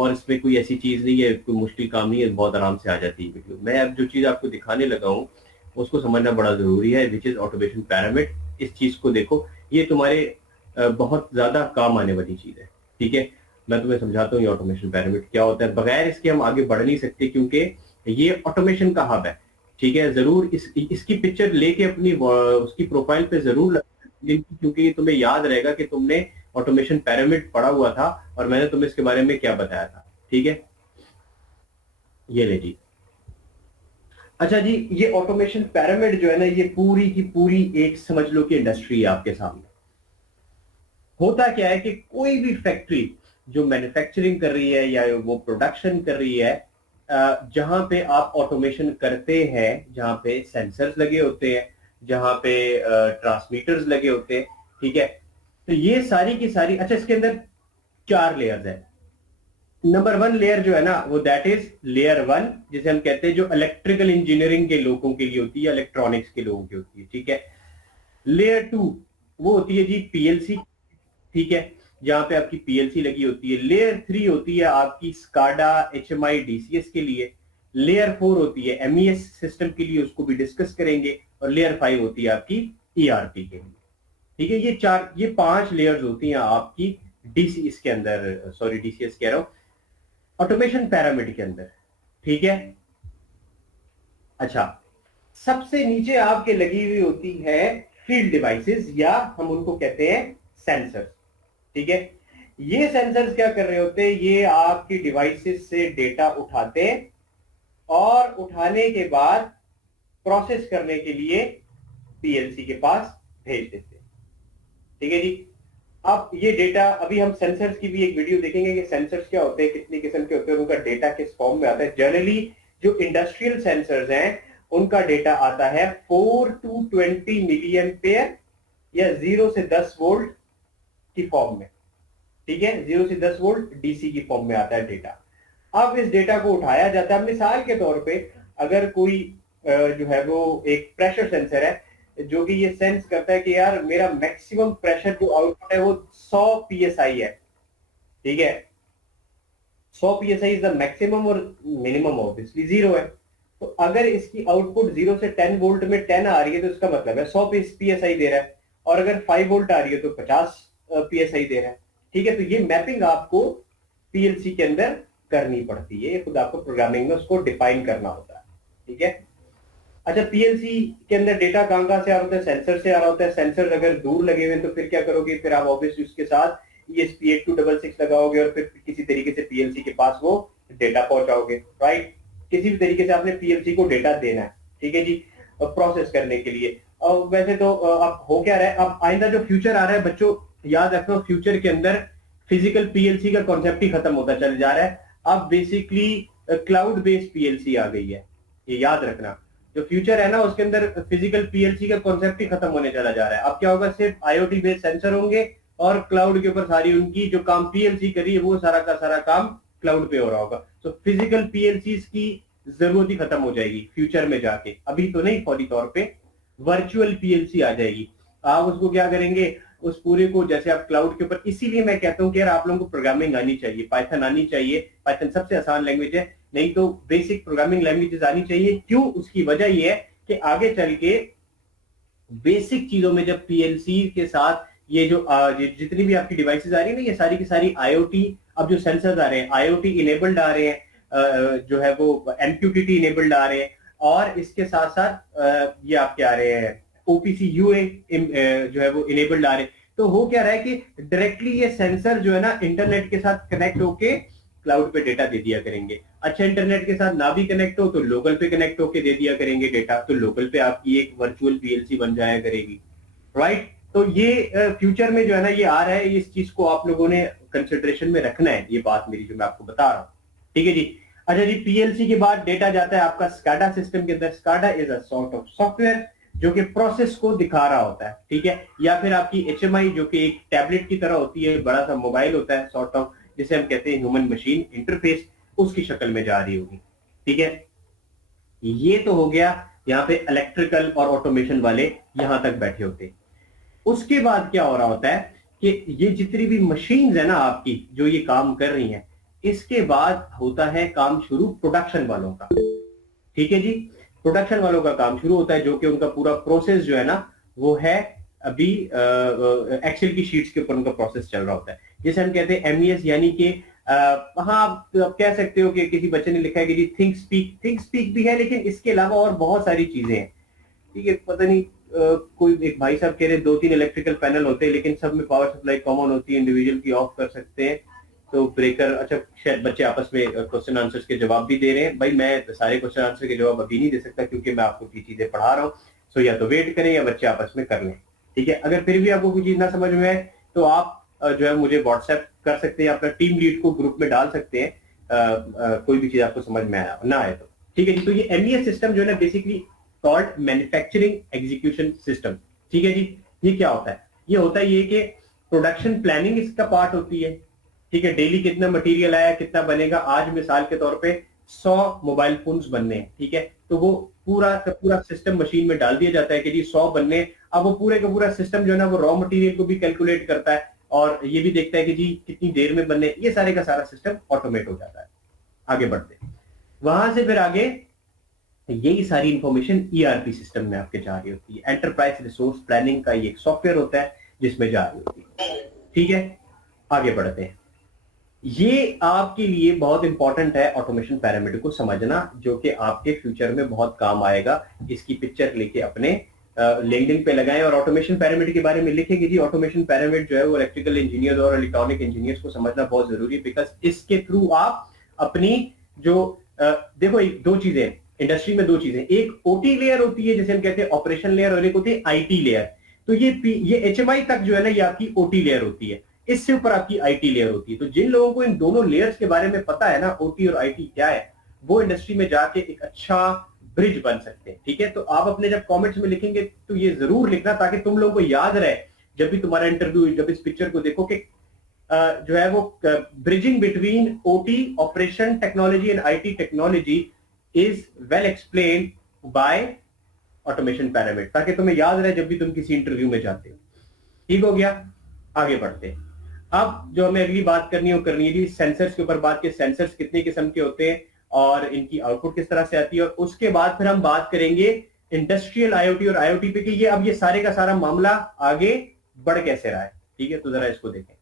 और इसमें कोई ऐसी चीज नहीं है, कोई मुश्किल काम नहीं है, बहुत आराम से आ जाती है वीडियो। मैं अब जो चीज आपको दिखाने लगा हूँ उसको समझना बड़ा जरूरी है, विच इज ऑटोमेशन पैरामिड। इस चीज को देखो, ये तुम्हारे बहुत ज्यादा काम आने वाली चीज है। ठीक है, मैं तुम्हें समझाता हूँ ये ऑटोमेशन पैरामिड क्या होता है। बगैर इसके हम आगे बढ़ नहीं सकते, क्योंकि ये ऑटोमेशन का हब है। ठीक है, जरूर इसकी पिक्चर लेके अपनी उसकी प्रोफाइल पे जरूर क्योंकि ये तुम्हें याद रहेगा कि तुमने ऑटोमेशन पैरामिड पढ़ा हुआ था और मैंने तुम्हें इसके बारे में क्या बताया था। ठीक है, ये ले जी। अच्छा जी, ये ऑटोमेशन पैरामिड जो है ना, ये पूरी की पूरी एक समझ लो कि इंडस्ट्री है आपके सामने। होता क्या है कि कोई भी फैक्ट्री जो मैन्युफैक्चरिंग कर रही है या वो प्रोडक्शन कर रही है, जहां पे आप ऑटोमेशन करते हैं, जहां पे सेंसर्स लगे होते हैं, जहां पे ट्रांसमीटर्स लगे होते हैं, ठीक है, तो ये सारी की सारी, अच्छा इसके अंदर 4 लेयर्स है। नंबर 1 लेयर जो है ना, वो दैट इज लेयर 1, जिसे हम कहते हैं जो इलेक्ट्रिकल इंजीनियरिंग के लोगों के लिए होती है, इलेक्ट्रॉनिक्स के लोगों की होती है। ठीक है, लेयर 2 वो होती है जी पीएलसी। ठीक है, जहां पे आपकी पीएलसी लगी होती है। लेयर 3 होती है आपकी स्काडा, एचएमआई, डीसीएस के लिए। लेयर 4 होती है एमईएस सिस्टम के लिए, उसको भी डिस्कस करेंगे। और लेयर 5 होती है आपकी ईआरपी के लिए। ठीक है, ये 5 लेयर्स होती हैं आपकी डीसी इसके अंदर, सॉरी डीसीएस कह रहा हूं, ऑटोमेशन पैरामिड के अंदर। ठीक है, अच्छा, सबसे नीचे आपके लगी हुई होती है फील्ड डिवाइसेस, या हम उनको कहते हैं सेंसर्स। ठीक है, ये सेंसर्स क्या कर रहे होते हैं, ये आपकी डिवाइसेस से डेटा उठाते हैं और उठाने के बाद प्रोसेस करने के लिए पीएलसी के पास भेज देते हैं। ठीक है जी, अब ये डेटा, अभी हम सेंसर्स की भी एक वीडियो देखेंगे कि सेंसर्स क्या होते हैं, कितनी किस्म के होते हैं, उनका डेटा किस फॉर्म में आता है। जनरली जो इंडस्ट्रियल सेंसर्स हैं उनका डेटा आता है 4 to 20 मिलियन पेयर या 0 से 10 वोल्ट की फॉर्म में। ठीक है, 0 से 10 वोल्ट डीसी की फॉर्म में आता है डेटा। अब इस डेटा को उठाया जाता है, मिसाल के तौर पे अगर कोई जो है वो एक प्रेशर सेंसर है जो कि ये सेंस करता है कि यार मेरा मैक्सिमम प्रेशर जो आउटपुट है वो 100 psi है। ठीक है, 100 psi इज द मैक्सिमम और मिनिमम ऑब्वियसली 0 है। तो अगर इसकी आउटपुट 0 से 10 वोल्ट में 10 आ रही है तो इसका मतलब है 100 psi दे रहा है, और अगर 5 वोल्ट आ रही है तो 50 psi दे रहा है। ठीक है, तो ये मैपिंग आपको पीएलसी के अंदर करनी पड़ती है, ये खुद आपको प्रोग्रामिंग में उसको डिफाइन करना होता है। ठीक है, अच्छा, पीएलसी के अंदर डेटा कहां से आ रहा होता है, सेंसर से आ रहा होता है। सेंसर अगर दूर लगे हुए तो फिर क्या करोगे, फिर आप ऑब्वियसली उसके साथ ESP8266 लगाओगे और फिर किसी तरीके से पीएलसी के पास वो डेटा पहुंचाओगे। राइट, किसी भी तरीके से आपने पीएलसी को डेटा देना है। ठीक है जी, प्रोसेस करने के लिए। और वैसे तो अब हो क्या रहा है, अब आइंदा जो फ्यूचर आ रहा है बच्चों, याद रखना, फ्यूचर के अंदर फिजिकल पीएलसी का कॉन्सेप्ट ही खत्म होता चल जा रहा है। अब बेसिकली क्लाउड बेस्ड पीएलसी आ गई है, ये याद रखना। जो फ्यूचर है ना उसके अंदर फिजिकल पीएलसी का कॉन्सेप्ट ही खत्म होने चला जा रहा है। अब क्या होगा, सिर्फ आईओटी बेस्ड सेंसर होंगे और क्लाउड के ऊपर सारी उनकी जो काम पीएलसी करी है वो सारा का सारा काम क्लाउड पे हो रहा होगा। तो फिजिकल पीएलसी की जरूरत ही खत्म हो जाएगी फ्यूचर में जाके, अभी तो नहीं, फौरी तौर पे वर्चुअल पीएलसी आ जाएगी। आप उसको क्या करेंगे, उस पूरे को जैसे आप क्लाउड के ऊपर, इसीलिए मैं कहता हूं कि यार आप लोगों को प्रोग्रामिंग आनी चाहिए, पाइथन आनी चाहिए। पाइथन सबसे आसान लैंग्वेज है, नहीं तो बेसिक प्रोग्रामिंग लैंग्वेजेस आनी चाहिए। क्यों, उसकी वजह यह है कि आगे चल के बेसिक चीजों में जब पीएलसी के साथ ये जो जितनी भी आपकी डिवाइसेस आ रही है ना, ये सारी की सारी आईओटी, अब जो सेंसर्स आ रहे हैं आईओटी इनेबल्ड आ रहे हैं, जो है वो एमक्यूटीटी इनेबल्ड आ रहे हैं, और इसके साथ साथ ये आपके आ रहे हैं ओपीसी यूए जो है वो इनेबल्ड आ रहे हैं। तो हो क्या रहा है कि डायरेक्टली ये सेंसर जो है ना इंटरनेट के साथ कनेक्ट होके क्लाउड पे डेटा दे दिया करेंगे। अच्छा, इंटरनेट के साथ ना भी कनेक्ट हो तो लोकल पे कनेक्ट होके दे दिया करेंगे डेटा, तो लोकल पे आपकी एक वर्चुअल पीएलसी बन जाया करेगी। राइट, तो ये फ्यूचर में जो है ना ये आ रहा है, इस चीज को आप लोगों ने कंसिडरेशन में रखना है, ये बात मेरी जो मैं आपको बता रहा हूँ। ठीक है जी, अच्छा जी, पीएलसी के बाद डेटा जाता है आपका स्काडा सिस्टम के अंदर। SCADA is a sort of software जो कि प्रोसेस को दिखा रहा होता है। ठीक है, या फिर आपकी एचएमआई जो कि एक टैबलेट की तरह होती है, बड़ा सा मोबाइल होता है सॉर्ट ऑफ, जिसे हम कहते हैं ह्यूमन मशीन इंटरफेस, उसकी शक्ल में जा रही होगी। ठीक है, ये तो हो गया, यहाँ पे इलेक्ट्रिकल और ऑटोमेशन वाले यहां तक बैठे होते हैं। उसके बाद क्या हो रहा होता है कि ये जितनी भी मशीन्स है ना आपकी जो ये काम कर रही हैं, इसके बाद होता है काम शुरू प्रोडक्शन वालों का। ठीक है जी, प्रोडक्शन वालों का काम शुरू होता है, जो कि उनका पूरा प्रोसेस जो है ना वो है अभी एक्सेल की शीट्स के ऊपर उनका प्रोसेस चल रहा होता है, जिसे हम कहते हैं एमईएस, यानी कि हाँ आप कह सकते हो कि किसी बच्चे ने लिखा है कि जी थिंक स्पीक भी है, लेकिन इसके अलावा और बहुत सारी चीजें हैं। ठीक है, पता नहीं कोई एक भाई साहब कह रहे 2-3 इलेक्ट्रिकल पैनल होते हैं, लेकिन सब में पावर सप्लाई कॉमन होती है, इंडिविजुअल की ऑफ कर सकते हैं, तो ब्रेकर। अच्छा, शायद बच्चे आपस में क्वेश्चन आंसर्स के जवाब भी दे रहे हैं। भाई मैं सारे क्वेश्चन आंसर के जवाब अभी नहीं दे सकता, क्योंकि मैं आपको ये चीजें पढ़ा रहा हूँ। सो या तो वेट करें या बच्चे आपस में कर लें। ठीक है, अगर फिर भी आपको कोई चीज ना समझ में आए तो आप जो है मुझे व्हाट्सएप कर सकते हैं, अपना टीम लीड को ग्रुप में डाल सकते हैं, कोई भी चीज आपको समझ में आया ना आए तो। ठीक है जी, तो ये एमईएस सिस्टम जो है ना basically called manufacturing execution system. ठीक है जी, ये क्या होता है? ये होता है ये कि प्रोडक्शन प्लानिंग इसका पार्ट होती है। ठीक है, डेली कितना मटेरियल आया, कितना बनेगा। आज मिसाल के तौर पे 100 मोबाइल फोन्स बनने हैं। ठीक है, तो वो पूरा का पूरा सिस्टम मशीन में डाल दिया जाता है कि जी 100 बनने। अब वो पूरे का पूरा सिस्टम जो है ना वो रॉ मटेरियल को भी कैलकुलेट करता है और ये भी देखता है कि जी कितनी देर में बनने। ये सारे का सारा सिस्टम ऑटोमेट हो जाता है। आगे बढ़ते हैं, वहां से फिर आगे यही सारी इंफॉर्मेशन ईआरपी सिस्टम में आपके जा रही होती है। एंटरप्राइज रिसोर्स प्लानिंग का ये एक सॉफ्टवेयर होता है जिसमें जा रही होती है। ठीक है, आगे बढ़ते हैं। ये आपके लिए बहुत इंपॉर्टेंट है ऑटोमेशन पैरामीटर को समझना, जो कि आपके फ्यूचर में बहुत काम आएगा। इसकी पिक्चर लेके अपने लिंक्डइन पे लगाएं और ऑटोमेशन पैरामीटर के बारे में लिखेंगे जी। ऑटोमेशन पैरामीटर जो है वो इलेक्ट्रिकल इंजीनियर्स और इलेक्ट्रॉनिक इंजीनियर्स को समझना बहुत जरूरी है, बिकॉज इसके थ्रू आप अपनी जो देखो दो चीजें इंडस्ट्री में, दो चीजें, एक ओटी लेयर होती है जिसे हम कहते हैं ऑपरेशन लेयर, और एक होती है आईटी लेयर। तो ये एचएमआई तक जो है ना ये आपकी ओटी लेयर होती है, इससे ऊपर आपकी आईटी लेयर होती है। तो जिन लोगों को इन दोनों लेयर्स के बारे में पता है ना, ओटी और आईटी क्या है, वो इंडस्ट्री में जाके एक अच्छा ब्रिज बन सकते हैं। ठीक है, तो आप अपने जब कमेंट्स में लिखेंगे तो ये जरूर लिखना, ताकि तुम लोगों को याद रहे जब भी तुम्हारा इंटरव्यू, जब इस पिक्चर को देखो कि जो है वो bridging between OT operation technology and IT technology is well explained by automation parameter, ताकि तुम्हें याद रहे जब भी तुम किसी इंटरव्यू में जाते हो। ठीक हो गया, आगे बढ़ते हैं। अब जो हमें अगली बात करनी है सेंसर्स के ऊपर बात के, सेंसर्स कितने किस्म के होते हैं और इनकी आउटपुट किस तरह से आती है, और उसके बाद फिर हम बात करेंगे इंडस्ट्रियल आईओटी और आईओटी पे कि ये अब ये सारे का सारा मामला आगे बढ़ कैसे रहा है। ठीक है, तो जरा इसको देखें।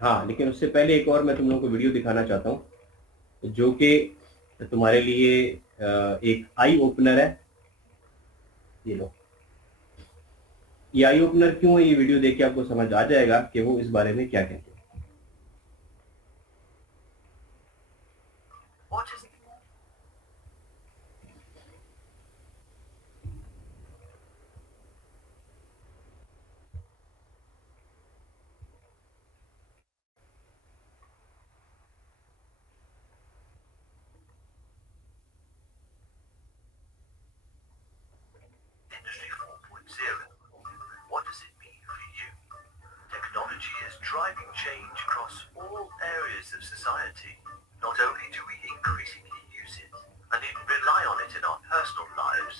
हाँ, लेकिन उससे पहले एक और मैं तुम लोगों को वीडियो दिखाना चाहता हूं, जो कि तुम्हारे लिए एक आई ओपनर है। ये लो, ये आई ओपनर क्यों है, ये वीडियो देख के आपको समझ आ जाएगा कि वो इस बारे में क्या कहते हैं। Industry 4.0. What does it mean for you? Technology is driving change across all areas of society. Not only do we increasingly use it and even rely on it in our personal lives,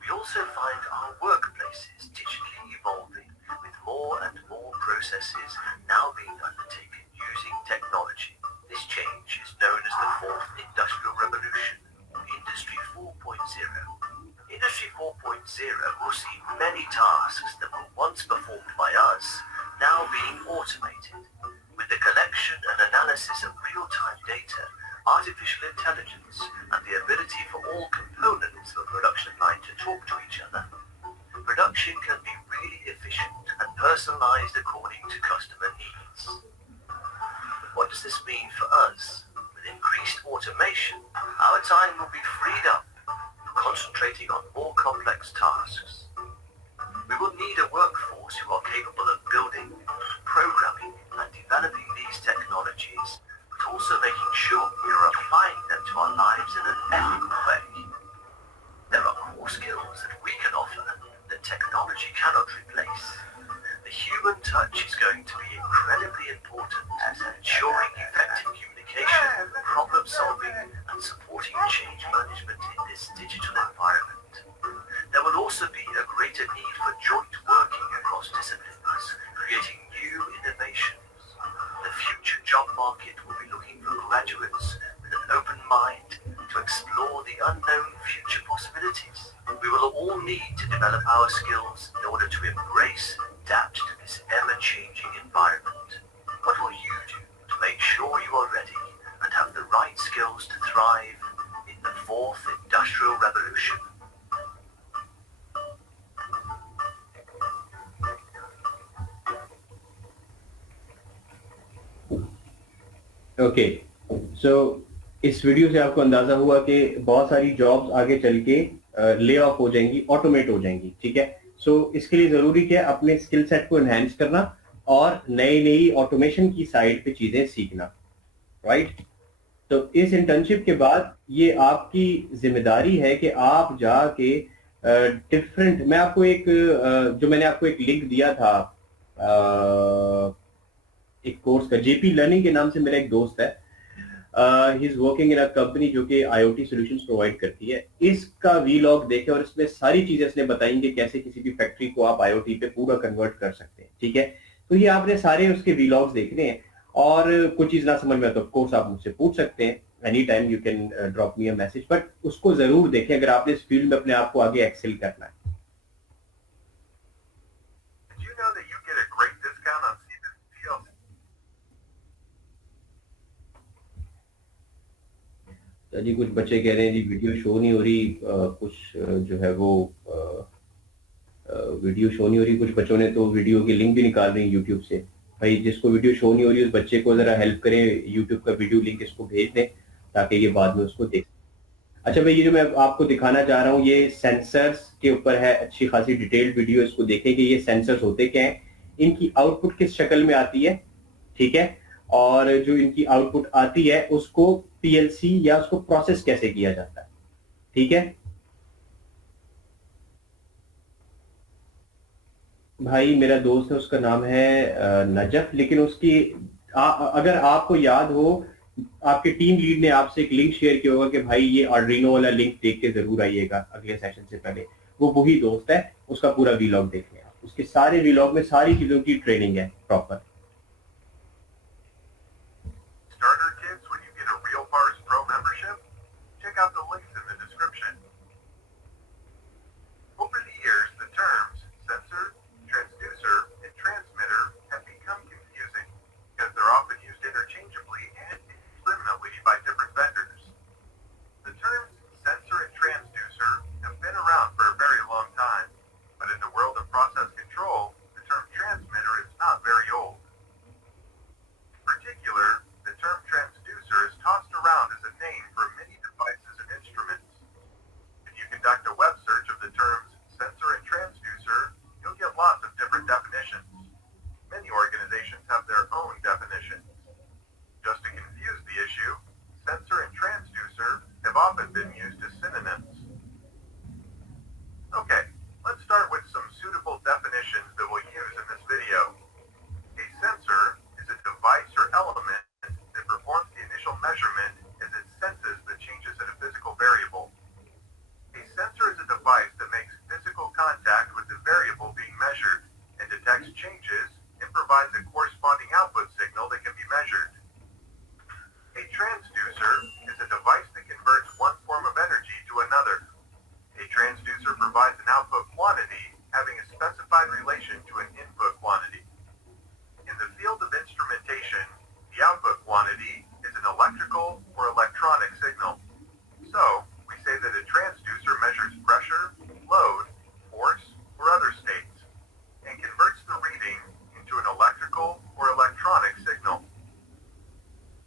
we also find our workplaces digitally evolving with more and more processes now being undertaken using technology. This change is known as the Fourth Industrial Revolution, Industry 4.0. Industry 4.0 will see many tasks that were once performed by us now being automated. With the collection and analysis of real-time data, artificial intelligence, and the ability for all components of a production line to talk to each other, production can be really efficient and personalized according to customer needs. What does this mean for us? With increased automation, our time will be freed up, concentrating on more complex tasks. We will need a workforce who are capable of building, programming, and developing these technologies, but also making sure we are applying them to our lives in an ethical way. There are core skills that we can offer that technology cannot replace. The human touch is going to be incredibly important as ensuring effective communication, problem solving, and supporting change management in this digital environment. There will also be a greater need for joint working across across disciplines, creating new innovations. The future job market will be looking for graduates with an open mind to explore the unknown future possibilities. We will all need to develop our skills in order to embrace and adapt to this ever-changing environment. What will you do to make sure you are ready and have the right skills to thrive in the fourth industrial revolution? Okay, so इस वीडियो से आपको अंदाजा हुआ कि बहुत सारी जॉब्स आगे चल के ले ऑफ हो जाएंगी, ऑटोमेट हो जाएंगी, ठीक है। सो इसके लिए जरूरी क्या है, अपने स्किल सेट को एनहांस करना और नई नई ऑटोमेशन की साइड पे चीजें सीखना, राइट। तो इस इंटर्नशिप के बाद ये आपकी जिम्मेदारी है कि आप जाके डिफरेंट, मैं आपको एक जो मैंने आपको एक लिंक दिया था एक कोर्स का, जेपी लर्निंग के नाम से मेरा एक दोस्त है, he is working in a company जो कि आईओटी सॉल्यूशंस प्रोवाइड करती है। इसका वीलॉग देखे और इसमें सारी चीजें इसने बताई कि कैसे किसी भी फैक्ट्री को आप आईओटी पे पूरा कन्वर्ट कर सकते हैं, ठीक है। तो ये आपने सारे उसके वीलॉग्स देखने हैं और कुछ चीज ना समझ में तो ऑफ कोर्स आप मुझसे पूछ सकते हैं, any time you can drop me a message, but उसको जरूर देखें अगर आपने इस फील्ड में अपने आप को आगे एक्सेल करना है। जी कुछ बच्चे कह रहे हैं जी वीडियो शो नहीं हो रही, कुछ जो है वो वीडियो शो नहीं हो रही, कुछ बच्चों ने तो वीडियो की लिंक भी निकाल रही है यूट्यूब से। भाई जिसको वीडियो शो नहीं हो रही उस बच्चे को जरा हेल्प करें, यूट्यूब का वीडियो लिंक इसको भेज दें ताकि ये बाद में उसको देख। अच्छा भाई, ये जो मैं आपको दिखाना चाह रहा हूँ ये सेंसर्स के ऊपर है, अच्छी खासी डिटेल्ड वीडियो, इसको देखें कि ये सेंसर्स होते क्या हैं, इनकी आउटपुट किस शक्ल में आती है, ठीक है, और जो इनकी आउटपुट आती है उसको पीएलसी या उसको प्रोसेस कैसे किया जाता है, ठीक है। भाई मेरा दोस्त है, उसका नाम है नजफ, लेकिन उसकी अगर आपको याद हो, आपके टीम लीड ने आपसे एक लिंक शेयर किया होगा कि भाई ये आर्डिनो वाला लिंक देख के जरूर आइएगा अगले सेशन से पहले, वो वही दोस्त है, उसका पूरा वीलॉग देख लें आप, उसके सारे वीलॉग में सारी चीजों की ट्रेनिंग है proper.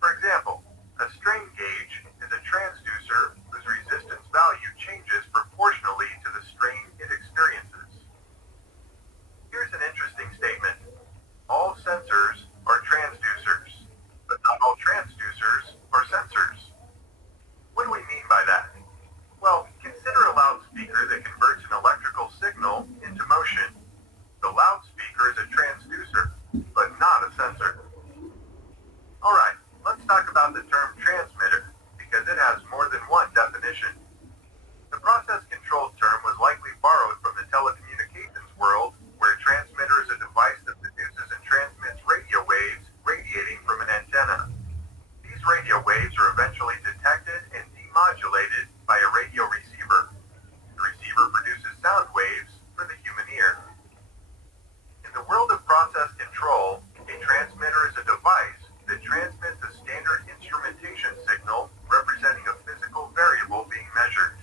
For example, a strain gauge process control, a transmitter is a device that transmits a standard instrumentation signal representing a physical variable being measured.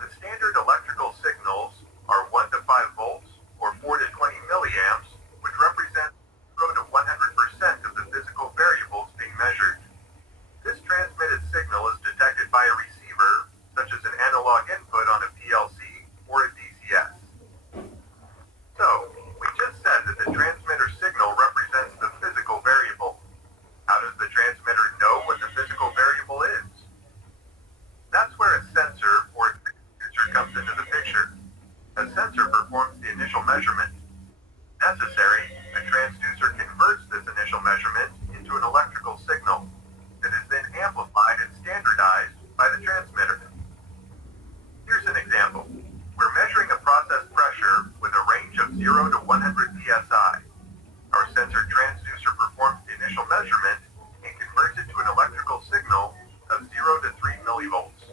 The standard electrical signals are 1 to 5 volts or 4 to 20 milliamps, which represent 0 to 100% of the physical variables being measured. This transmitted signal is detected by a receiver, such as an analog input on a PLC or a DCS. So, we just said that the transmitter signal represents the physical variable. How does the transmitter know what the physical variable is? That's where a sensor or a transducer comes into the picture. A sensor performs the initial measurement. Necessary, a transducer converts this initial measurement into an electrical signal that is then amplified and standardized by the transmitter. Here's an example. We're measuring a process pressure with a range of 0 to 100 psi. Our sensor transducer performs the initial measurement and converts it to an electrical signal of 0 to 3 millivolts.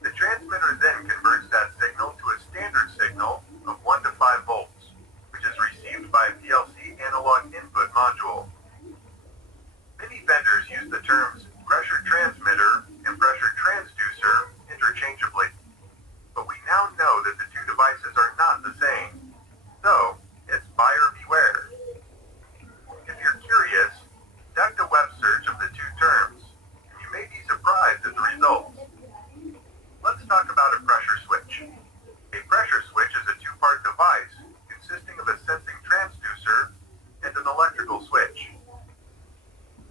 The transmitter then converts that signal to a standard signal of 1 to 5 volts, which is received by a PLC analog input module. Many vendors use the terms pressure transmitter and pressure transducer interchangeably, but we now know that the two devices are not the same, so it's buyer beware. If you're curious, conduct a web search of the two terms, and you may be surprised at the results. Let's talk about a pressure switch. A pressure switch is a two-part device consisting of a sensing transducer and an electrical switch.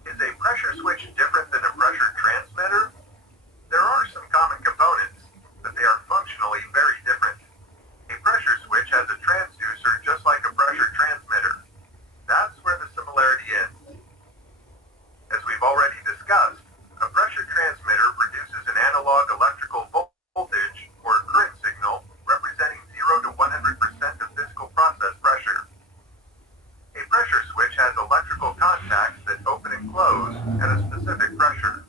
Is a pressure switch different than a pressure transmitter? There are some common components, but they are functionally very different. A pressure switch has a transducer just like a pressure transmitter. That's where the similarity ends. As we've already discussed, a pressure transmitter produces an analog electrical voltage or a current signal representing 0 to 100% of physical process pressure. A pressure switch has electrical contacts that open and close at a specific pressure.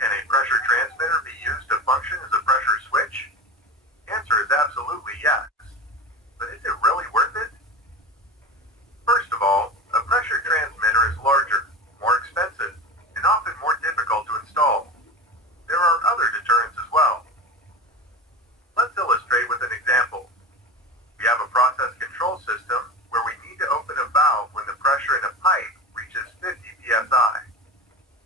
Can a pressure transmitter be used to function as a pressure switch? The answer is absolutely yes. But is it really worth it? First of all, a pressure transmitter is larger, more expensive, and often more difficult to install. There are other deterrents as well. Let's illustrate with an example. We have a process control system where we need to open a valve when the pressure in a pipe reaches 50 psi.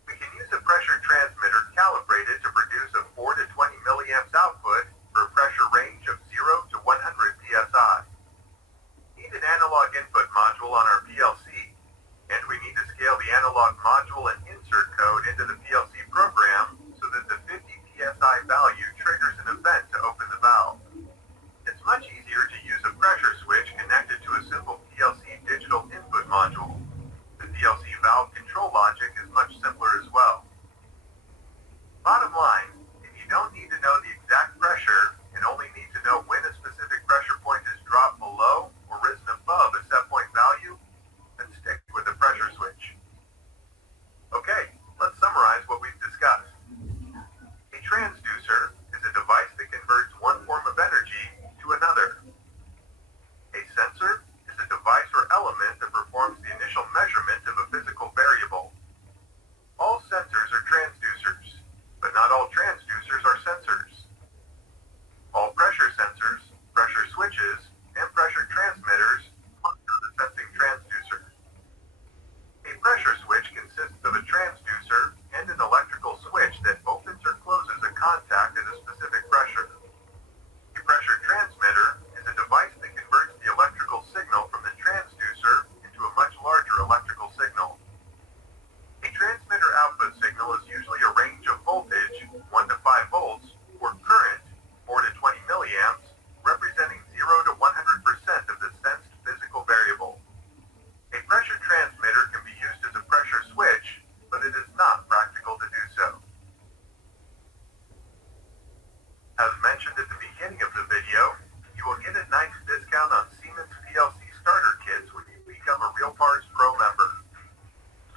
We can use a pressure transmitter calibrated to produce a 4 to 20 milliamps output for a pressure range of 0 to 100 psi. We need an analog input module on our PLC, and we need to scale the analog module and insert code into the PLC program so that the 50 psi value triggers an event to open the valve. It's much easier to use a pressure switch connected to a simple PLC digital input module. The PLC valve control logic is much simpler as well. Bottom line, if you don't need to know the exact pressure and only need to know when a specific pressure point is dropped below or risen above a set point value, then stick with a pressure switch. Okay, let's summarize what we've discussed. A transducer is a device that converts one form of energy to another. A sensor is a device or element that performs the initial measurement of a physical variable. All sensors are transducers, but not all transducers are sensors. All pressure sensors, pressure switches, and pressure transmitters function as a sensing transducer. A pressure switch consists of a transducer and an electrical switch that opens or closes a contact at a specific pressure. A pressure transmitter is a device that converts the electrical signal from the transducer into a much larger electrical signal. A transmitter output signal is usually a range of voltage, 1 to 5 volts, or current, 4 to 20 milliamps, representing 0 to 100% of the sensed physical variable. A pressure transmitter can be used as a pressure switch, but it is not practical to do so. As mentioned at the beginning of the video, you will get a nice discount on Siemens PLC starter kits when you become a Real Parts Pro member.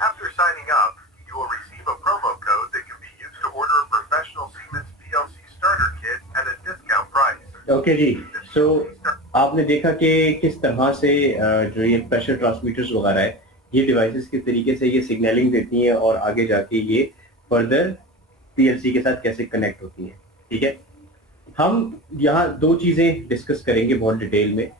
After signing up, you will receive a promo code that can be used to order a professional Siemens PLC starter kit at a discount price. Okay, जी. So आपने देखा कि किस तरह से जो ये pressure transmitters वगैरह है, ये डिवाइसेस किस तरीके से ये सिग्नलिंग देती हैं और आगे जाके ये फर्दर पीएलसी के साथ कैसे कनेक्ट होती हैं। ठीक है, हम यहाँ दो चीजें डिस्कस करेंगे बहुत डिटेल में।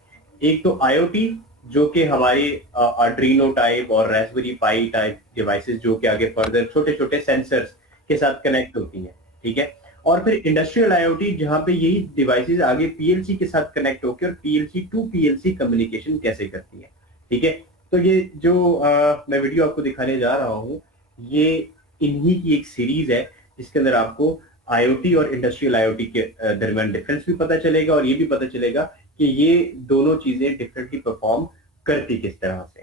एक तो आईओटी, जो कि हमारे आर्ड्रीनो टाइप और रास्पबेरी पाई टाइप डिवाइसेस जो कि आगे फर्दर छोटे छोटे सेंसर्स के साथ कनेक्ट होती हैं। ठीक है, और फिर इंडस्ट्रियल आईओटी, जहां पे यही डिवाइसेस आगे पीएलसी के साथ कनेक्ट होकर और पीएलसी टू पीएलसी कम्युनिकेशन कैसे करती हैं। ठीक है, तो ये जो मैं वीडियो आपको दिखाने जा रहा हूँ, ये इन्हीं की एक सीरीज है जिसके अंदर आपको आईओटी और इंडस्ट्रियल आईओटी के दरमियान डिफरेंस भी पता चलेगा और ये भी पता चलेगा कि ये दोनों चीजें डिफरेंटली परफॉर्म करती किस तरह से।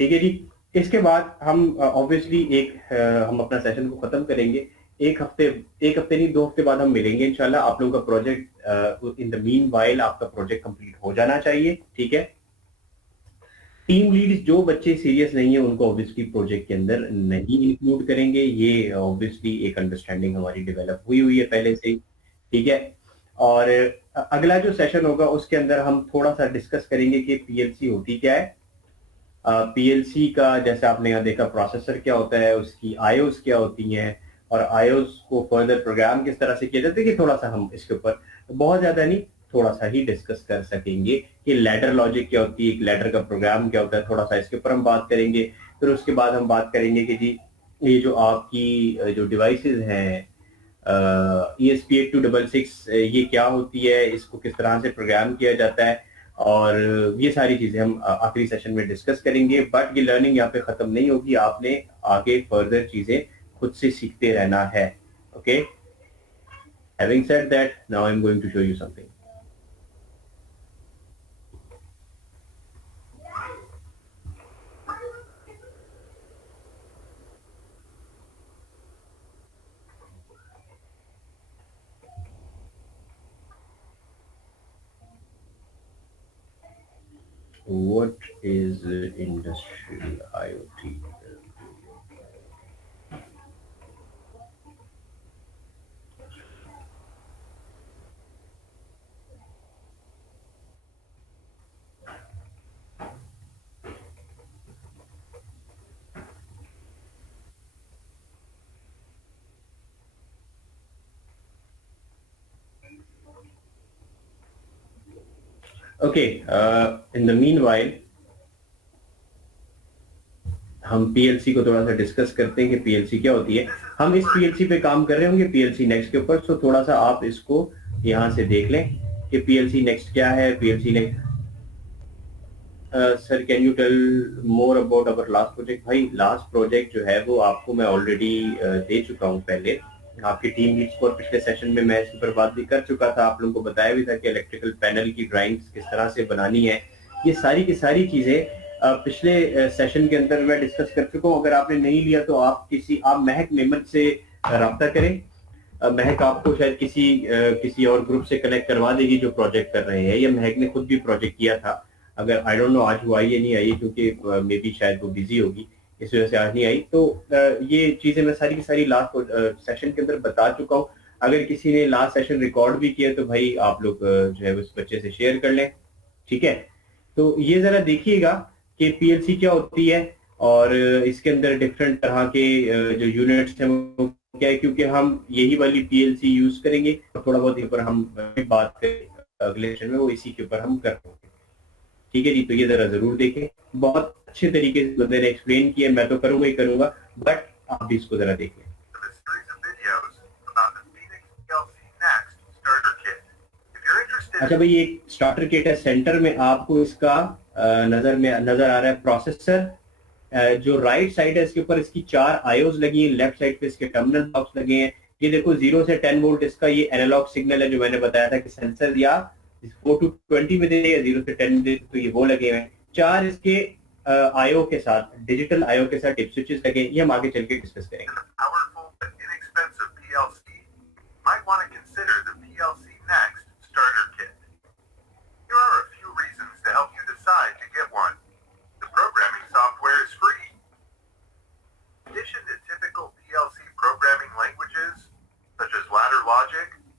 ठीक है जी, इसके बाद हम ऑब्वियसली हम अपना सेशन को खत्म करेंगे। एक हफ्ते नहीं, 2 हफ्ते बाद हम मिलेंगे इंशाल्लाह। आप लोगों का project in the mean while आपका प्रोजेक्ट कंप्लीट हो जाना चाहिए। ठीक है, टीम लीड जो बच्चे सीरियस नहीं है उनको ऑब्वियसली प्रोजेक्ट के अंदर नहीं इंक्लूड करेंगे। ये ऑब्वियसली एक अंडरस्टैंडिंग हमारी डेवलप हुई है पहले से ही। ठीक है, और अगला जो सेशन होगा उसके अंदर हम थोड़ा सा डिस्कस करेंगे कि पीएलसी होती क्या है। पीएलसी का जैसे आपने यहाँ देखा प्रोसेसर क्या होता है, उसकी आईओस क्या होती हैं और आईओस को फर्दर प्रोग्राम किस तरह से किया जाता है, कि थोड़ा सा हम इसके ऊपर बहुत ज्यादा नहीं थोड़ा सा ही डिस्कस कर सकेंगे कि लैडर लॉजिक क्या होती है, एक लैडर का प्रोग्राम क्या होता है, थोड़ा सा इसके ऊपर हम बात करेंगे। फिर उसके बाद हम बात करेंगे कि जी ये जो आपकी जो डिवाइसेस हैं ESP8266 ये क्या होती है, इसको किस तरह से प्रोग्राम किया जाता है, और ये सारी चीजें हम आखिरी सेशन में डिस्कस करेंगे। बट ये लर्निंग यहाँ पे खत्म नहीं होगी, आपने आगे फर्दर चीजें खुद से सीखते रहना है। Okay, having said that, now I am going to show you something. What is industrial IoT? Okay, in the meanwhile, हम पीएलसी को थोड़ा सा डिस्कस करते हैं कि पीएलसी क्या होती है। हम इस पीएलसी पे काम कर रहे होंगे पीएलसी नेक्स्ट के ऊपर, सो थोड़ा सा आप इसको यहाँ से देख लें कि पीएलसी नेक्स्ट क्या है। PLC next, sir can you tell more about our last project. भाई लास्ट प्रोजेक्ट जो है वो आपको मैं ऑलरेडी दे चुका हूँ पहले आपकी टीम लीड्स को, और पिछले सेशन में मैं इसके ऊपर बात भी कर चुका था, आप लोगों को बताया भी था कि इलेक्ट्रिकल पैनल की ड्राइंग्स किस तरह से बनानी है। ये सारी की सारी चीजें पिछले सेशन के अंदर मैं डिस्कस कर चुका हूँ। अगर आपने नहीं लिया तो आप महक मेमन से रब्ता करें। महक आपको शायद किसी और ग्रुप से कनेक्ट करवा देगी जो प्रोजेक्ट कर रहे हैं, या महक ने खुद भी प्रोजेक्ट किया था। अगर आई डोंट नो आज वो आई या नहीं आई, क्योंकि मे बी शायद वो बिजी होगी इस वजह से आज नहीं आई। तो ये चीजें मैं सारी की सारी लास्ट सेशन के अंदर बता चुका हूँ। अगर किसी ने लास्ट सेशन रिकॉर्ड भी किया तो भाई आप लोग जो है उस बच्चे से शेयर कर लें। ठीक है, तो ये जरा देखिएगा कि पीएलसी क्या होती है और इसके अंदर डिफरेंट तरह के जो यूनिट्स हैं वो क्या है, क्योंकि हम यही वाली पीएलसी यूज करेंगे और थोड़ा बहुत ऊपर हम बात करें अगले सेशन में, वो इसी के ऊपर हम करेंगे। ठीक है जी, तो ये जरा जरूर देखें, बहुत अच्छे तरीके से बंदे ने एक्सप्लेन किया, मैं तो करूंगा ही करूंगा, बट आप भी इसको जरा देखें। अच्छा भाई, एक स्टार्टर किट है, सेंटर में आपको इसका नजर आ रहा है प्रोसेसर। जो राइट साइड है इसके ऊपर इसकी 4 आईओस लगी है, लेफ्ट साइड पे इसके टर्मिनल बॉक्स लगे हैं। ये देखो 0 से 10 वोल्ट इसका ये एनालॉग सिग्नल है जो मैंने बताया था कि सेंसर या 4 to 20 में दे या 0 से 10 में दे, तो ये वो लगे हुए हैं। 4 इसके आईओ के साथ, डिजिटल आईओ के साथ टिप स्विचेस लगे, ये हम आगे चल के डिस्कस करेंगे।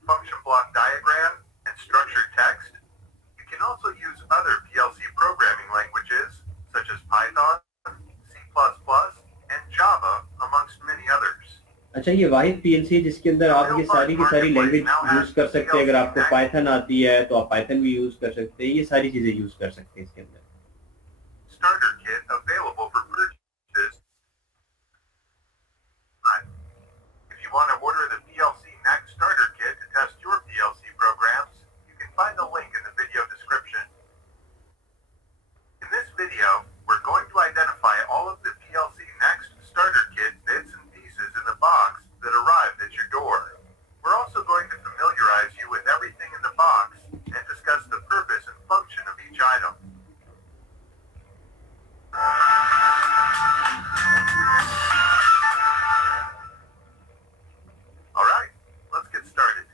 Function block diagram, and structured text, you can also use Python, C++, and Java, amongst many others. अच्छा, ये वाहिद पीएलसी है जिसके अंदर आप ये सारी की सारी लैंग्वेज यूज कर सकते हैं। अगर आपको पाइथन आती है तो आप पाइथन भी यूज कर सकते हैं, ये सारी चीजें यूज कर सकते हैं इसके अंदर। Starter kit available for purchase. If you want to order the PLC Next Starter Kit to test your PLC programs, you can find the link in the video description. In this video, we're going to identify all of the PLC Next Starter Kit bits and pieces in the box that arrived at your door. We're also going to familiarize you with everything in the box and discuss the purpose and function of each item. Alright, let's get started.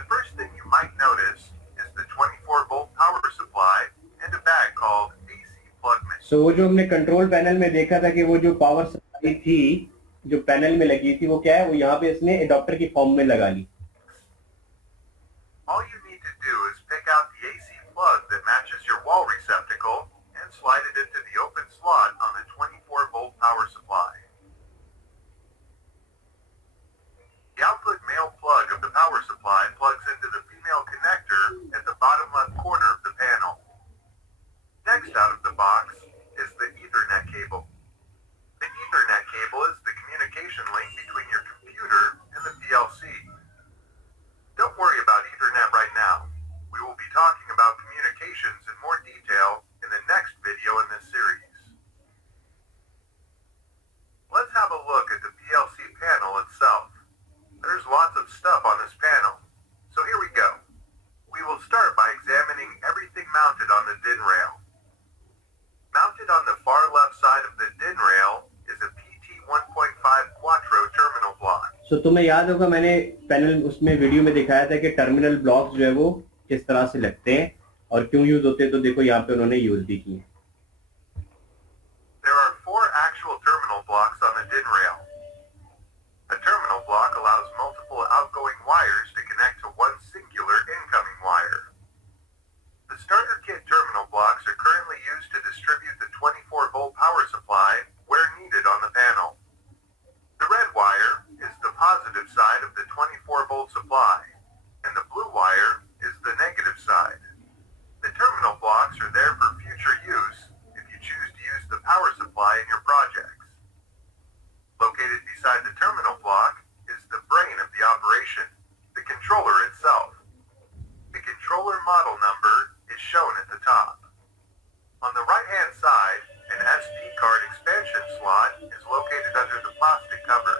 The first thing you might notice is the 24-volt power supply and a bag called AC plug mix. So वो जो हमने control panel में देखा था कि वो जो power supply थी जो पैनल में लगी थी वो क्या है, वो यहाँ पे इसने एडाप्टर की फॉर्म में लगा ली। All you need to do is pick out the AC plug that matches your wall receptacle and slide it into the open slot on the 24-volt power supply. The output male plug of the power supply plugs into the female connector at the bottom left corner of the panel. Next out of the box is the Ethernet cable. The Ethernet cable is the communication link between your computer and the PLC. Don't worry about Ethernet right now. We will be talking about communications in more detail in the next video in this series. Let's have a look at the PLC panel itself. There's lots of stuff on this panel, so here we go. We will start by examining everything mounted on the DIN rail. Mounted on the far left side of the DIN rail is a PT 1.5 Quattro terminal block. So तुम्हें याद होगा मैंने पैनल उसमें वीडियो में दिखाया था कि terminal blocks जो है वो किस तरह से लगते हैं और क्यों यूज होते हैं, तो देखो यहाँ पे उन्होंने यूज भी किए। There are 4 actual terminal blocks on the DIN rail. A terminal block allows multiple outgoing wires to connect to one singular incoming wire. The starter kit terminal blocks are currently used to distribute the 24-volt power supply where needed on the panel. The red wire is the positive side of the 24-volt supply, and the blue wire is the negative side. The terminal blocks are there for future use if you choose to use the power supply in your projects. Located beside the terminal block is the brain of the operation, the controller itself. The controller model number is shown at the top. On the right-hand side, an SD card expansion slot is located under the plastic cover.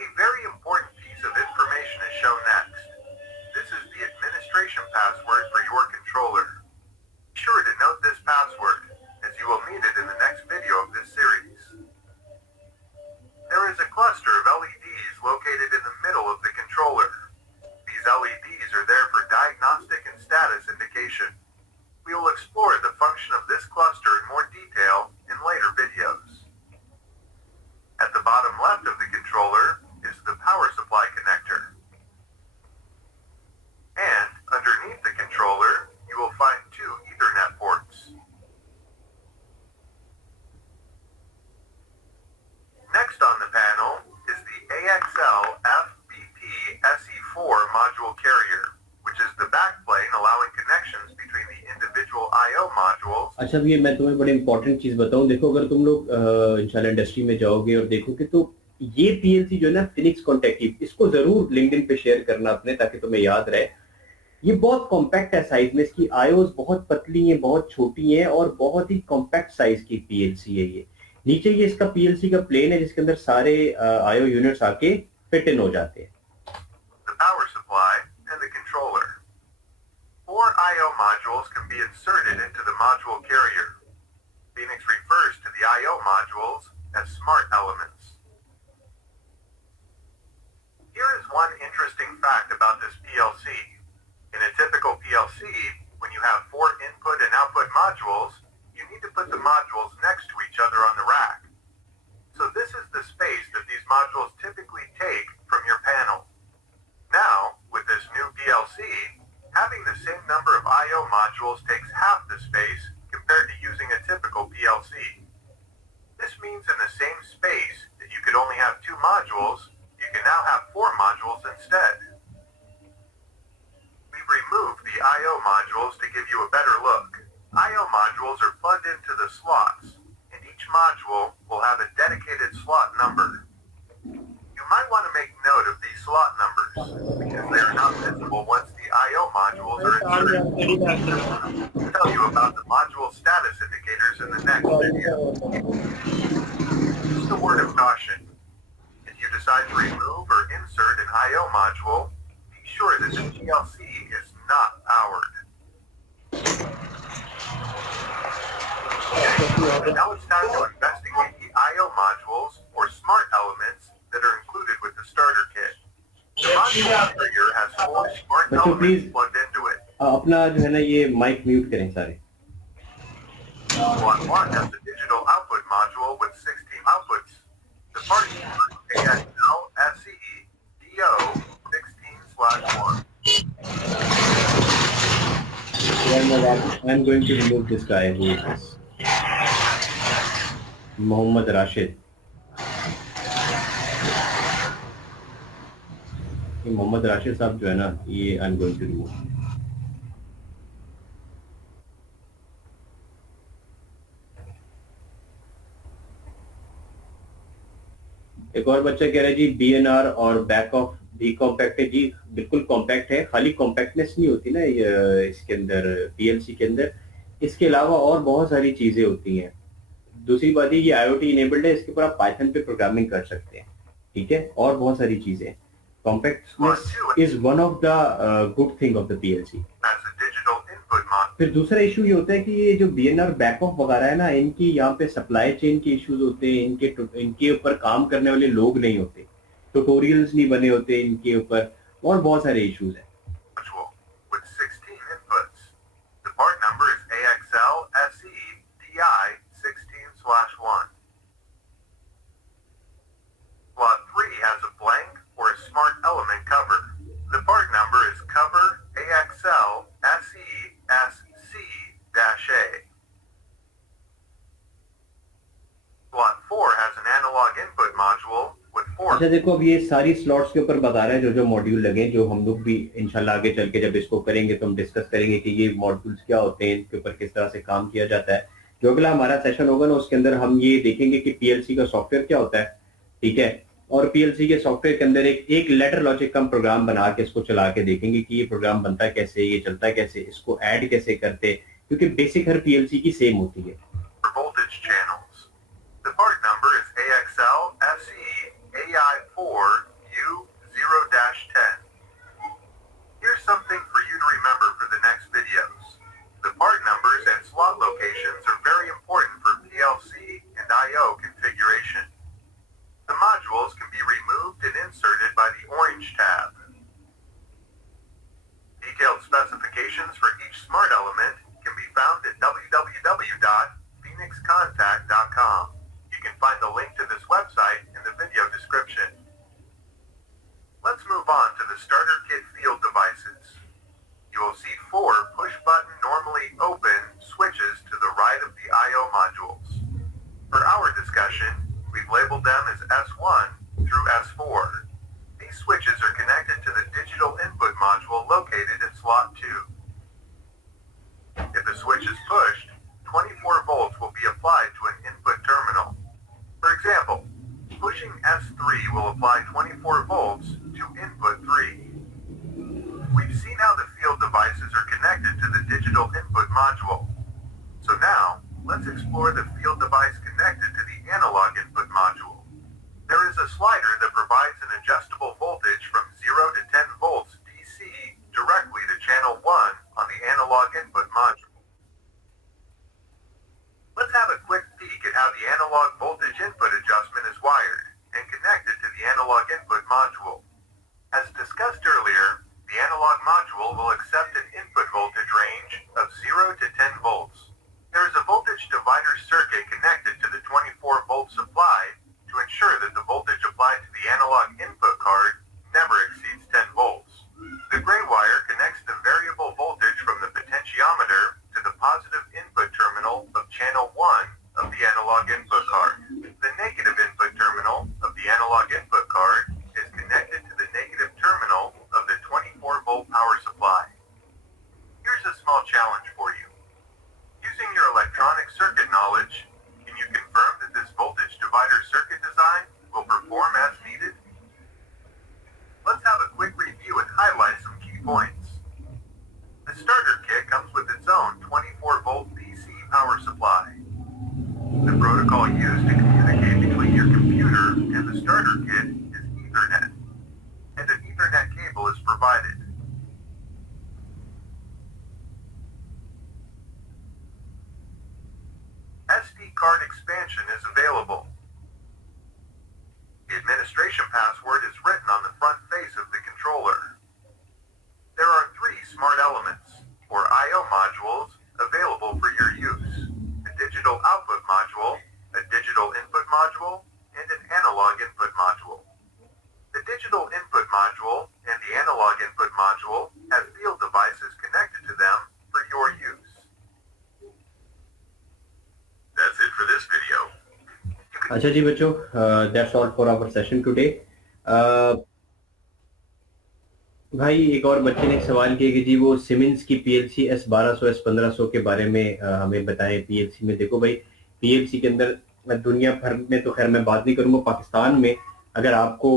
A very important piece of information is shown next. This is the administration password for your controller. Be sure to note this password, as you will need it in the next video of this series. There is a cluster of LEDs located in the middle of the controller. These LEDs are there for diagnostic and status indication. We will explore the function of this cluster in more detail in later videos. At the bottom left of the controller is the power supply connector. And underneath the controller, you will find 2 Ethernet ports. Next on the panel is the AXL FBP SE4 module carrier, which is the backplane allowing connections between the individual I/O modules. अच्छा, ये मैं तुम्हें बड़ी इंपॉर्टेंट चीज बताऊं। देखो, अगर तुम लोग इंशाल्लाह इंडस्ट्री में जाओगे और देखोगे तो ये पीएलसी जो है ना फिनिक्स कॉन्टेक्टिव, इसको जरूर लिंक्डइन पे शेयर करना अपने, ताकि तुम्हें याद रहे। ये बहुत कॉम्पैक्ट है साइज में, इसकी आईओस बहुत पतली हैं, बहुत छोटी हैं और बहुत ही कॉम्पैक्ट साइज की पीएलसी है ये। नीचे ये इसका पीएलसी का प्लेन है जिसके अंदर सारे आईओ यूनिट्स आके फिट इन हो जाते हैं। The power supply and the controller. 4 I/O modules can be inserted into the module carrier. Phoenix refers to the I/O modules as smart elements. Here is one interesting fact about this PLC. In a typical PLC, when you have 4 input and output modules, you need to put the modules next to each other on the rack. So this is the space that these modules typically take from your panel. Now, with this new PLC, having the same number of I/O modules takes half the space compared to using into the slots, and each module will have a dedicated slot number. You might want to make note of these slot numbers, because they are not visible once the I/O modules are inserted. I'll tell you about the module status indicators in the next video. Just a word of caution. If you decide to remove or insert an I/O module, be sure that the PLC is not powered. Okay, now it's time to investigate the I/O modules or smart elements that are included with the starter kit. The module interior has 4 smart बच्चों elements please plugged into it. अपना जो है ना ये mic mute करें सारे. Slot 1 has a digital output module with 16 outputs. The part number is AXL SE DO 16/1. I'm going to remove this guy who is this. Mohammad राशिद. ये मोहम्मद राशिद साहब जो है ना ये I'm going to remove. एक और बच्चा कह रहा है जी BNR और बैक ऑफ भी कॉम्पैक्ट है. जी बिल्कुल कॉम्पैक्ट है. खाली कॉम्पैक्टनेस नहीं होती ना ये इसके अंदर PLC के अंदर. इसके अलावा और बहुत सारी चीजें होती हैं. दूसरी बात ये IoT इनेबल्ड है. इसके ऊपर आप पाइथन पे प्रोग्रामिंग कर सकते हैं. ठीक है. और बहुत सारी चीजें. Compactness is one of the good thing of the PLC. फिर दूसरा इशू ये होता है कि ये जो BNR बैक ऑफ वगैरह है ना इनकी यहाँ पे सप्लाई चेन के इश्यूज होते हैं. इनके ऊपर काम करने वाले लोग नहीं होते. ट्यूटोरियल्स नहीं बने होते इनके ऊपर और बहुत सारे इश्यूज हैं. With 16 inputs. The part number is AXL SE DI 16/1. Slot 3 has a blank or a smart element cover. The part number is cover AXL SE SC-A. Slot 4 has an analog input module with 4. अच्छा देखो अब ये सारी स्लॉट्स के ऊपर बता रहा है जो मॉड्यूल लगे जो हम लोग भी इंशाल्लाह आगे चल के जब इसको करेंगे तो हम डिस्कस करेंगे कि ये मॉड्यूल्स क्या होते हैं इनके ऊपर किस तरह से काम किया जाता है. जो अगला हमारा सेशन होगा ना उसके अंदर हम ये देखेंगे कि PLC का सॉफ्टवेयर क्या होता है. ठीक है. और PLC के सॉफ्टवेयर के अंदर एक लेटर लॉजिक का प्रोग्राम बना के इसको चला के देखेंगे कि ये प्रोग्राम बनता कैसे, ये चलता कैसे, इसको ऐड कैसे करते, क्योंकि बेसिक हर PLC की सेम होती है. Voltage channels. The part number is AXL SE AI4 U0-10. Here's something for you to remember for the next videos. The part numbers and slot locations are very important for PLC and I/O configuration. The modules can be removed and inserted by the orange tab. Detailed specifications for each smart element can be found at www.phoenixcontact.com. You can find the link to this website in the video description. Let's move on to the starter kit field devices. You will see 4 push-button normally open switches to the right of the I/O modules. For our discussion, we've labeled them as S1 through S4. These switches are connected to the digital input module located in slot 2. If the switch is pushed, 24 volts will be applied to an input terminal. For example, pushing S3 will apply 24 volts to input 3. We've seen how the field devices are connected to the digital input module. So now, let's explore the field device connected to the analog input module. There is a slider that provides an adjustable voltage from 0 to 10 volts DC directly to channel 1 on the analog input module. Let's have a quick peek at how the analog voltage input adjustment is wired and connected to the analog input module. As discussed earlier, the analog module will accept an input voltage range of 0 to 10 volts. There is a voltage divider circuit connected to the 24-volt supply to ensure that the voltage applied to the analog input card never exceeds 10 volts. The gray wire connects the variable voltage from the potentiometer to the positive input terminal of channel 1 of the analog input card. The negative input terminal of the analog input card is connected to the negative terminal of the 24-volt power supply. Here's a small challenge for you. Using your electronic circuit knowledge knowledge, can you confirm that this voltage divider circuit design will perform as needed? Let's have a quick review and highlight some key points. The starter kit comes with its own 24-volt DC power supply. The protocol used to communicate between your computer and the starter kit is Ethernet, and an Ethernet cable is provided. SD card expansion is available. The administration password is written on the front face of the controller. There are 3 smart elements, or I/O modules, available for your use: a digital output module, a digital input module, and an analog input module. The digital input module and the analog input module have field devices connected to them for your use. That's it for this video. अच्छा जी बच्चों, that's all for our session today. भाई एक और बच्चे ने एक सवाल किया कि जी वो सिमेंस की पीएलसी S1200 S1500 के बारे में हमें बताएं। पीएलसी में देखो भाई, पीएलसी के अंदर दुनिया भर में तो खैर मैं बात नहीं करूंगा, पाकिस्तान में अगर आपको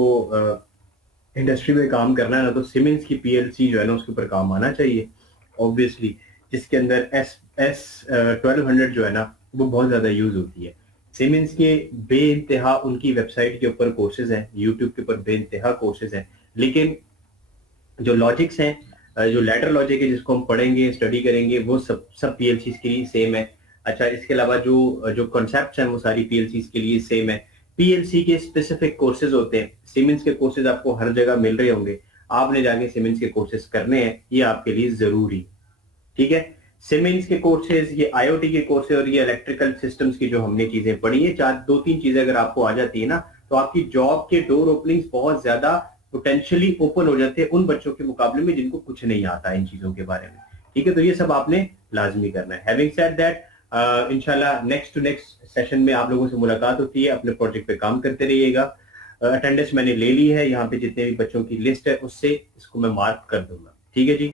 इंडस्ट्री में काम करना है ना, तो सिमेंस की पीएलसी जो है ना उसके ऊपर काम आना चाहिए ऑब्वियसली, जिसके अंदर S1200 जो है ना वो बहुत ज्यादा यूज होती है। सिमेंस के बेइंतहा उनकी वेबसाइट के ऊपर कोर्सेज हैं, यूट्यूब के ऊपर बेइंतहा कोर्सेज हैं, लेकिन जो लॉजिक्स हैं, जो लैडर लॉजिक है जिसको हम पढ़ेंगे स्टडी करेंगे, वो सब पीएलसी के लिए सेम है। अच्छा, इसके अलावा जो कॉन्सेप्ट्स हैं वो सारी पीएलसी के लिए सेम है। पीएलसी के स्पेसिफिक कोर्सेज होते हैं, सीमेंस के कोर्सेज आपको हर जगह मिल रहे होंगे, आपने जाके सीमेंस के कोर्सेज करने हैं, ये आपके लिए जरूरी, ठीक है। सीमेंस के कोर्सेज, ये आईओटी के कोर्सेज और ये इलेक्ट्रिकल सिस्टम्स की जो हमने चीजें पढ़ी है, 2-3 चीजें अगर आपको आ जाती है ना, तो आपकी जॉब के डोर ओपनिंग्स बहुत ज्यादा पोटेंशियली ओपन हो जाते हैं उन बच्चों के मुकाबले में जिनको कुछ नहीं आता इन चीजों के बारे में, ठीक है। तो ये सब आपने लाजमी करना है। हैविंग सेड दैट, इंशाल्लाह नेक्स्ट टू नेक्स्ट सेशन में आप लोगों से मुलाकात होती है। अपने प्रोजेक्ट पे काम करते रहिएगा। अटेंडेंस मैंने ले ली है, यहाँ पे जितने भी बच्चों की लिस्ट है उससे इसको मैं मार्क कर दूंगा, ठीक है जी।